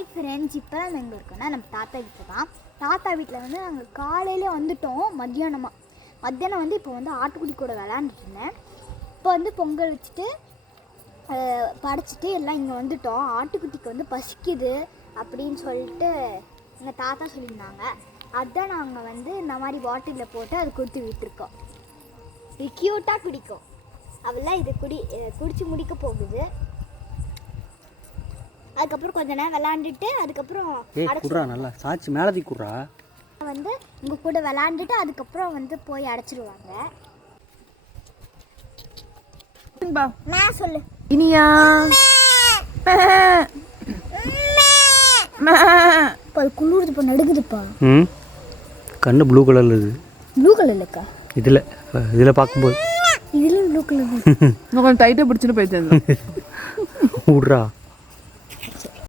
Hi friends, இப்போ நம்ம எங்கே இருக்கோம்னா நம்ம தாத்தா வீட்டில் தான். தாத்தா வீட்டில் வந்து நாங்கள் காலையிலே வந்துவிட்டோம். மத்தியானம் வந்து இப்போ வந்து ஆட்டுக்குடி கூட விளாண்டுட்டு இருந்தேன். இப்போ வந்து பொங்கல் வச்சுட்டு படைச்சிட்டு எல்லாம் இங்கே வந்துவிட்டோம். ஆட்டுக்குட்டிக்கு வந்து பசிக்குது அப்படின்னு சொல்லிட்டு எங்கள் தாத்தா சொல்லியிருந்தாங்க. அதுதான் நாங்கள் வந்து இந்த மாதிரி பாட்டிலில் போட்டு அது கொடுத்து விட்டுருக்கோம். இது க்யூட்டாக குடிக்கும். அவெல்லாம் இது குடிச்சு முடிக்க போகுது. அதுக்கப்புறம் கொஞ்ச நேரம் விளாண்டுட்டு அதுக்கப்புறம் குடுறா நல்லா சாச்சி மேலதி குடுறா வந்து உங்க கூட விளாண்டுட்டு அதுக்கப்புறம் வந்து போய் அடைச்சிருவாங்க. நான் சொல்லு இனியா குளிர்து இப்போ நடுக்குதுப்பா. கண்ணு ப்ளூ கலர்ல இருக்குது. ப்ளூ கலர்ல இருக்கா? இதில் பார்க்கும்போது இதுல ப்ளூ கலர் கொஞ்சம் டைட்டாக பிடிச்சிட்டு போயிட்டு விட்றா.